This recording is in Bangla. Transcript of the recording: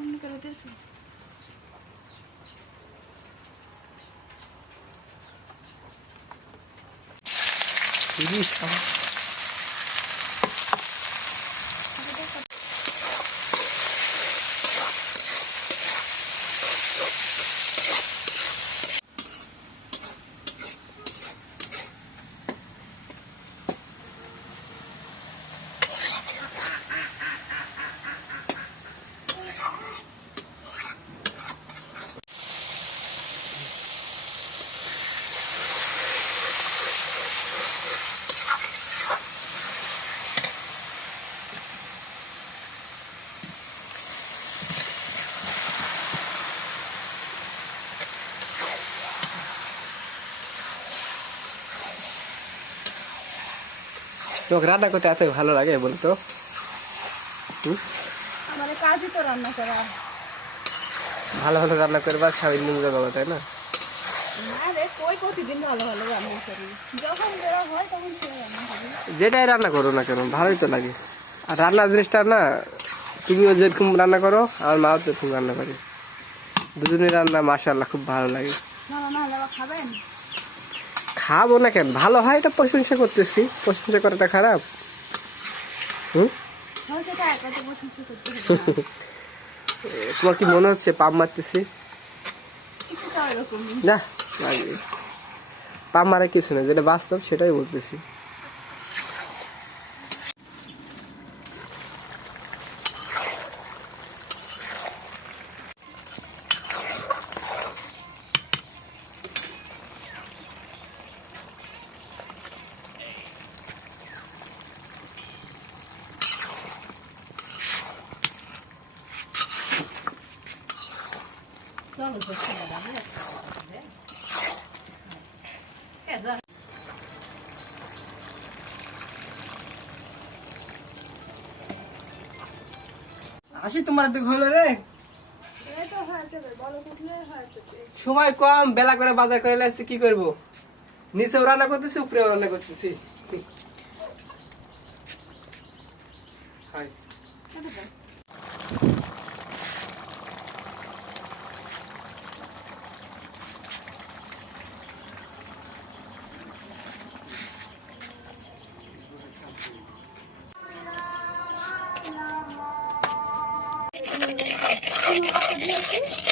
んだから出る厳しいかな তোমাকে রান্না করতে এত ভালো লাগে বলতো? আমার কাজই তো রান্না করা। ভালো ভালো রান্না করবা সবাই নিয়ে যাব তাই না? রান্না রান্না যেটাই রান্না করো না কেন ভালোই তো লাগে। আর রান্নার জিনিসটা না তুমিও যেরকম রান্না করো আমার মাও তো রান্না করে। দুজনের রান্না মাশাল্লাহ খুব ভালো লাগে। খাবেন? খাব না কেন? ভালো হয় এটা প্রশংসা করতেছি। প্রশংসা করাটা খারাপ। হুম? হয় তোমার কি মনে হচ্ছে পাম মারতেছি? না পাম মারা কিছু না যেটা বাস্তব সেটাই বলতেছি। আসি তোমার দিক হলো রে। সময় কম, বেলা করে বাজার করে লাগছে কি করব? নিচেও রান্না করতেছি উপরেও রান্না করতেছি। よかった。